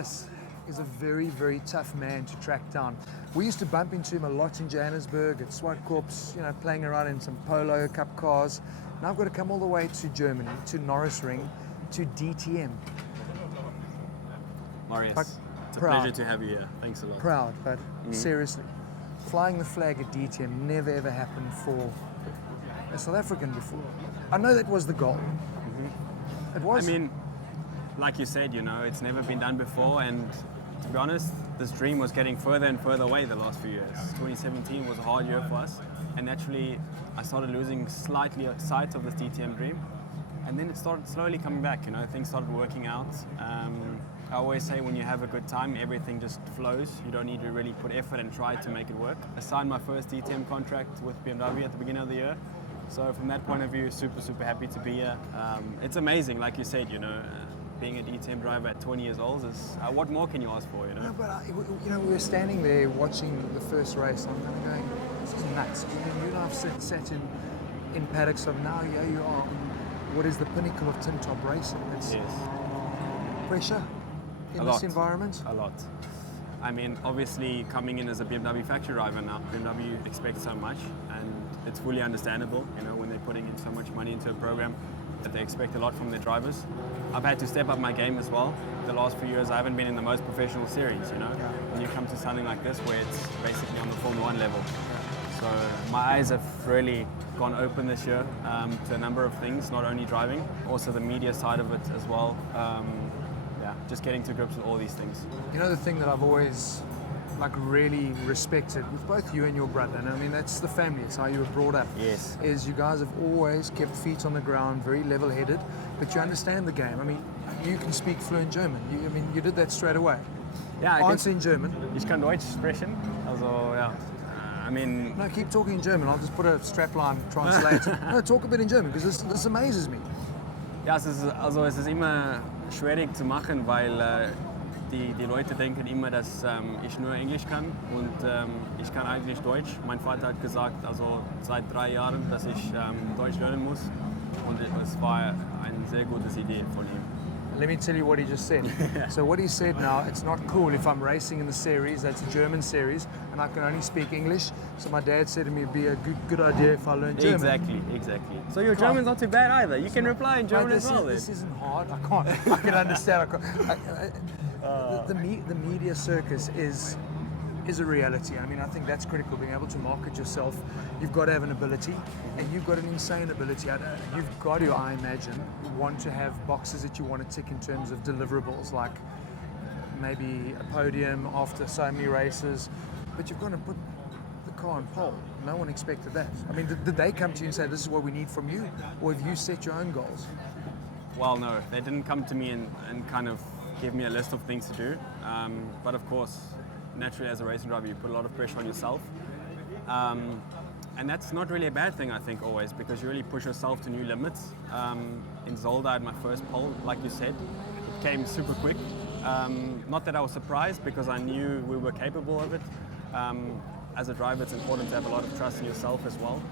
this is a very, very tough man to track down. We used to bump into him a lot in Johannesburg at Zwartkops, you know, playing around in some Polo Cup cars. Now I've got to come all the way to Germany, to Norisring, to DTM. Marius, it's a proud. pleasure to have you here. Thanks a lot. Proud, but seriously, flying the flag at DTM never ever happened for a South African before. I know that was the goal. It was. I mean, like you said, you know, it's never been done before, and to be honest, this dream was getting further and further away the last few years. 2017 was a hard year for us, and naturally I started losing slightly sight of this DTM dream, and then it started slowly coming back, you know, things started working out. I always say when you have a good time, everything just flows. You don't need to really put effort and try to make it work. I signed my first DTM contract with BMW at the beginning of the year. So from that point of view, super, super happy to be here. It's amazing, like you said, you know, being a DTM driver at 20 years old is, what more can you ask for, you know? No, but you know, we were standing there watching the first race, and I'm kind of going, this is nuts. You and I have sat in paddocks of now, here you are. What is the pinnacle of tin top racing? It's pressure in this environment? A lot. I mean, obviously coming in as a BMW factory driver now, BMW expects so much, and it's fully understandable, you know, when they're putting in so much money into a program that they expect a lot from their drivers. I've had to step up my game as well. The last few years I haven't been in the most professional series, you know. When you come to something like this where it's basically on the Formula 1 level. So my eyes have really gone open this year to a number of things, not only driving, also the media side of it as well. Just getting to grips with all these things. You know, the thing that I've always really respected with both you and your brother, and I mean that's the family, it's how you were brought up. Yes. Is you guys have always kept feet on the ground, very level-headed, but you understand the game. I mean, you can speak fluent German. You did that straight away. Yeah, Answer in German. Ich kann Deutsch sprechen. Also, ja. I mean... No, keep talking in German. I'll just put a strapline translator. No, talk a bit in German, because this amazes me. Ja, es ist immer schwierig zu machen, weil die Leute denken immer, dass ich nur Englisch kann und ich kann eigentlich Deutsch. Mein Vater hat gesagt, also seit 3 Jahren, dass ich Deutsch lernen muss, und es war eine sehr gute Idee von ihm. Let me tell you what he just said. So what he said now, it's not cool if I'm racing in the series, that's a German series, and I can only speak English. So my dad said to me, it'd be a good idea if I learn German. Exactly. So your German's not too bad either. You can reply in German as well. This isn't hard. I can understand. The media circus is a reality. I mean, I think that's critical, being able to market yourself. You've got to have an ability, and you've got an insane ability. You've got to, I imagine, want to have boxes that you want to tick in terms of deliverables, like maybe a podium after so many races, but you've got to put the car on pole. No one expected that. I mean, did they come to you and say, this is what we need from you, or have you set your own goals? Well, no, they didn't come to me and kind of give me a list of things to do, but of course, naturally as a racing driver you put a lot of pressure on yourself, and that's not really a bad thing, I think, always, because you really push yourself to new limits. In Zolder I had my first pole, like you said. It came super quick. Not that I was surprised, because I knew we were capable of it. As a driver it's important to have a lot of trust in yourself as well,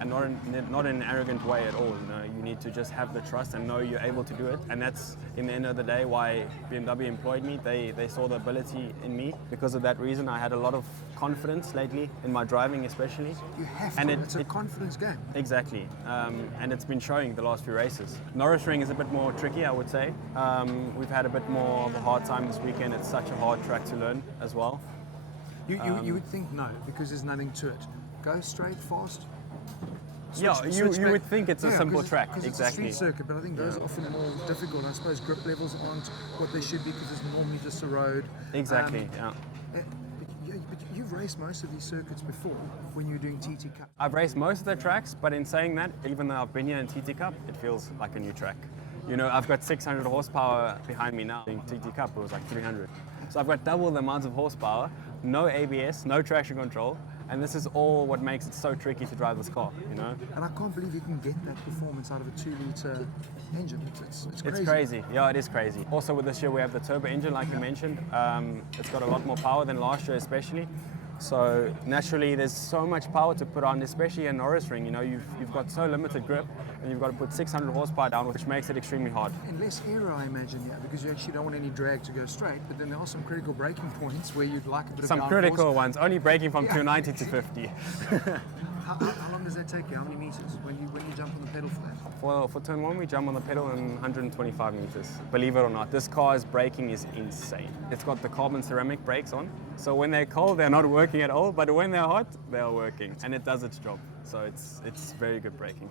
and not in an arrogant way at all. You know, you need to just have the trust and know you're able to do it, and that's in the end of the day why BMW employed me. They saw the ability in me. Because of that reason I had a lot of confidence lately in my driving, especially. You have to. It's a confidence game. Exactly, and it's been showing the last few races. Norisring is a bit more tricky, I would say. We've had a bit more of a hard time this weekend. It's such a hard track to learn as well. You would think no, because there's nothing to it. Go straight, fast. You would think it's a simple track, exactly. It's a street circuit, but I think those are often more difficult. I suppose grip levels aren't what they should be, because it's normally just a road. Exactly, But you've raced most of these circuits before when you were doing TT Cup. I've raced most of the tracks, but in saying that, even though I've been here in TT Cup, it feels like a new track. You know, I've got 600 horsepower behind me now. In TT Cup, it was like 300. So I've got double the amount of horsepower, no ABS, no traction control, and this is all what makes it so tricky to drive this car, you know? And I can't believe you can get that performance out of a 2-litre engine. It's crazy. It's crazy. Yeah, it is crazy. Also with this year we have the turbo engine, like you mentioned. It's got a lot more power than last year especially. So naturally, there's so much power to put on, especially in Norisring. You know, you've got so limited grip, and you've got to put 600 horsepower down, which makes it extremely hard. And less aero, I imagine, yeah, because you actually don't want any drag to go straight. But then there are some critical braking points where you'd like a bit Some of critical downforce. ones, only braking from 290 to 50. How long does that take you? How many meters when you jump on the pedal for that? For turn one, we jump on the pedal in 125 meters. Believe it or not, this car's braking is insane. It's got the carbon ceramic brakes on, so when they're cold, they're not working at all. But when they're hot, they are working, and it does its job. So it's very good braking.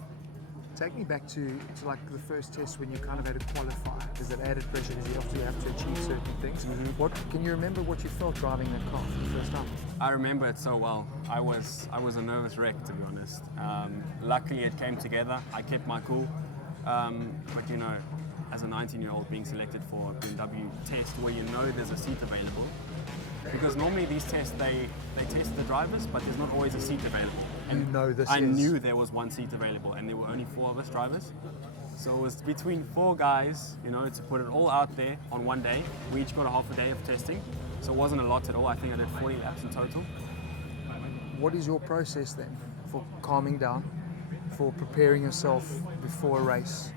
Take me back to like the first test when you kind of had to qualify. There's that added pressure because you have to achieve certain things. What can you remember what you felt driving that car for the first time? I remember it so well. I was a nervous wreck, to be honest. Luckily, it came together. I kept my cool. But you know, as a 19-year-old being selected for a BMW test where you know there's a seat available, because normally these tests they test the drivers, but there's not always a seat available. And I knew there was one seat available, and there were only 4 of us drivers. So it was between 4 guys, you know, to put it all out there on one day. We each got a half a day of testing, so it wasn't a lot at all. I think I did 40 laps in total. What is your process then for calming down, for preparing yourself before a race?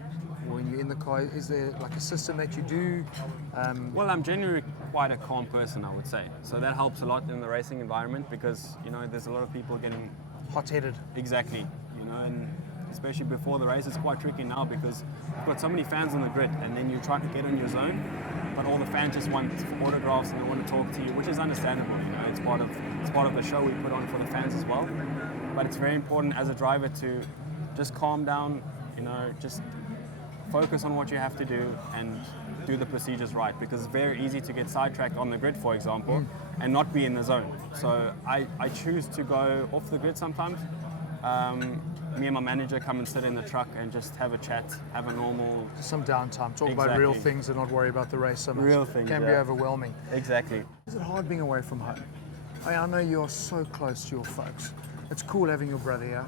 When you're in the car, is there like a system that you do? Well, I'm generally quite a calm person, I would say. So that helps a lot in the racing environment because, you know, there's a lot of people getting hot-headed. Exactly, you know, and especially before the race, it's quite tricky now because you've got so many fans on the grid, and then you try to get on your zone, but all the fans just want autographs and they want to talk to you, which is understandable. You know, it's part of the show we put on for the fans as well. But it's very important as a driver to just calm down, you know, just focus on what you have to do and do the procedures right, because it's very easy to get sidetracked on the grid, for example, and not be in the zone. So I choose to go off the grid sometimes. Me and my manager come and sit in the truck and just have a chat, have a normal... Some downtime, talk about real things and not worry about the race so much. Real things, can be overwhelming. Exactly. Is it hard being away from home? I know you're so close to your folks. It's cool having your brother here,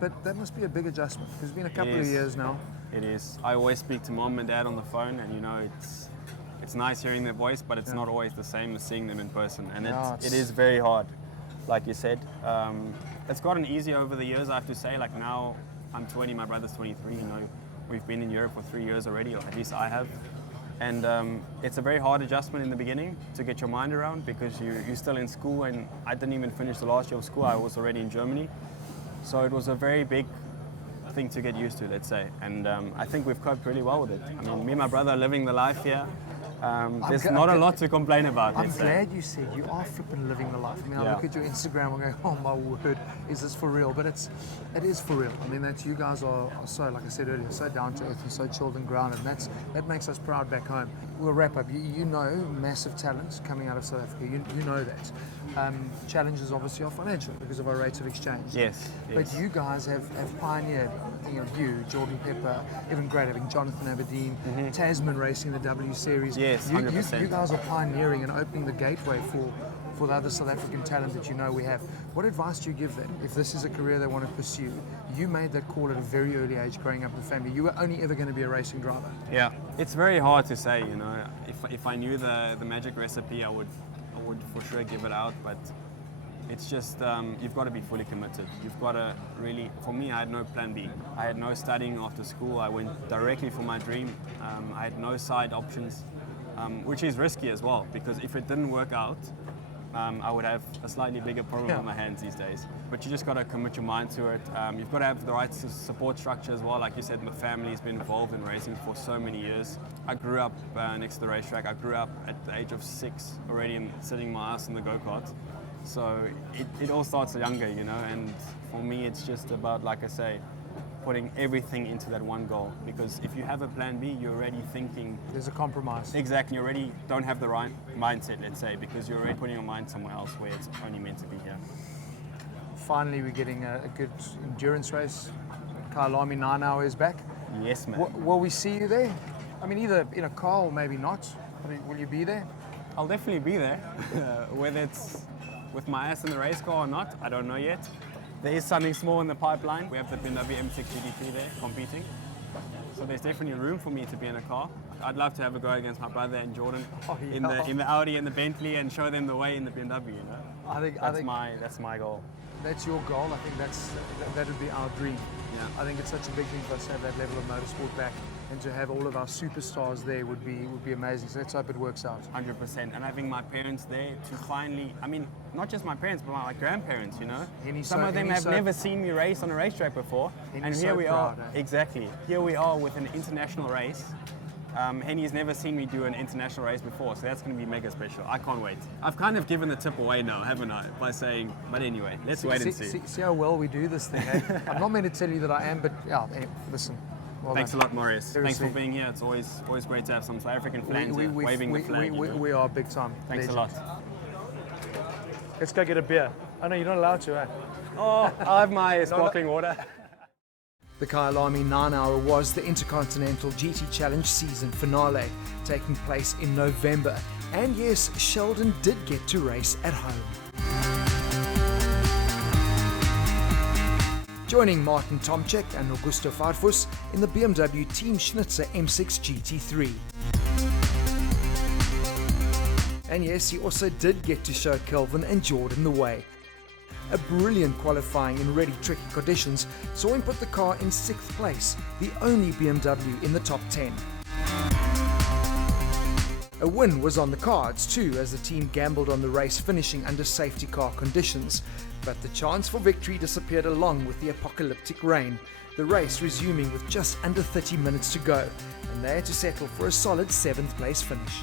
but that must be a big adjustment. It's been a couple of years now. It is. I always speak to mom and dad on the phone, and you know, it's nice hearing their voice, but it's not always the same as seeing them in person, and it is very hard, like you said. It's gotten easier over the years, I have to say. Like now, I'm 20, my brother's 23. You know, we've been in Europe for 3 years already, or at least I have. And it's a very hard adjustment in the beginning to get your mind around because you're still in school, and I didn't even finish the last year of school. I was already in Germany. So it was a very big thing to get used to, let's say. And I think we've coped really well with it. I mean, me and my brother are living the life here. There's not a lot to complain about. I'm glad you said you are flipping living the life. I mean, I look at your Instagram and go, oh my word, is this for real? But it is for real. I mean, that's, you guys are so, like I said earlier, so down to earth and so chilled and grounded. And that makes us proud back home. We'll wrap up. You know massive talents coming out of South Africa. You know that. Challenges obviously are financial because of our rates of exchange. Yes. But you guys have pioneered, you, Jordan Pepper, even great having Jonathan Aberdeen, Tasman racing the W Series. Yes, 100%. You guys are pioneering and opening the gateway for the other South African talent that you know we have. What advice do you give them if this is a career they want to pursue? You made that call at a very early age growing up in the family. You were only ever going to be a racing driver. Yeah, it's very hard to say, you know. If I knew the magic recipe, I would for sure give it out, but it's just, you've got to be fully committed. You've got to really, for me, I had no plan B. I had no studying after school. I went directly for my dream. I had no side options, which is risky as well, because if it didn't work out, I would have a slightly bigger problem on my hands these days. But you just got to commit your mind to it. You've got to have the right support structure as well. Like you said, my family's been involved in racing for so many years. I grew up next to the racetrack. I grew up at the age of 6 already and sitting my ass in the go-kart. So it all starts younger, you know, and for me it's just about, like I say, putting everything into that one goal, because if you have a plan B, you're already thinking... There's a compromise. Exactly. You already don't have the right mindset, let's say, because you're already putting your mind somewhere else where it's only meant to be here. Finally, we're getting a good endurance race. Kyalami 9 hours back. Yes, man. Will we see you there? I mean, either in a car or maybe not. I mean, will you be there? I'll definitely be there. Whether it's with my ass in the race car or not, I don't know yet. There is something small in the pipeline. We have the BMW M6 GT3 there competing. So there's definitely room for me to be in a car. I'd love to have a go against my brother and Jordan in yeah. the Audi and the Bentley and show them the way in the BMW. You know, I think that's my goal. that's your goal. I think that would be our dream. Yeah. I think it's such a big thing for us to have that level of motorsport back, and to have all of our superstars there would be amazing. So let's hope it works out. 100%. And having my parents there to finally, I mean, not just my parents, but my grandparents, you know. Some of them have never seen me race on a racetrack before. And here we are, exactly. Here we are with an international race. Hennie's never seen me do an international race before, so that's going to be mega special. I can't wait. I've kind of given the tip away now, haven't I? By saying, but anyway, let's wait and see. See how well we do this thing, eh? I'm not meant to tell you that I am, but yeah, anyway, listen. Well Thanks done. a lot, Marius. Seriously. Thanks for being here. It's always great to have some South African flags waving the flag. We are big time. Thanks legends. a lot. Let's go get a beer. Oh no, you're not allowed to, eh? Oh, I have my sparkling water. The Kyalami 9-hour was the Intercontinental GT Challenge season finale, taking place in November. And yes, Sheldon did get to race at home. Joining Martin Tomczyk and Augusto Farfus in the BMW Team Schnitzer M6 GT3. And yes, he also did get to show Kelvin and Jordan the way. A brilliant qualifying in really tricky conditions saw him put the car in 6th place, the only BMW in the top 10. A win was on the cards too, as the team gambled on the race finishing under safety car conditions, but the chance for victory disappeared along with the apocalyptic rain, the race resuming with just under 30 minutes to go, and they had to settle for a solid 7th place finish.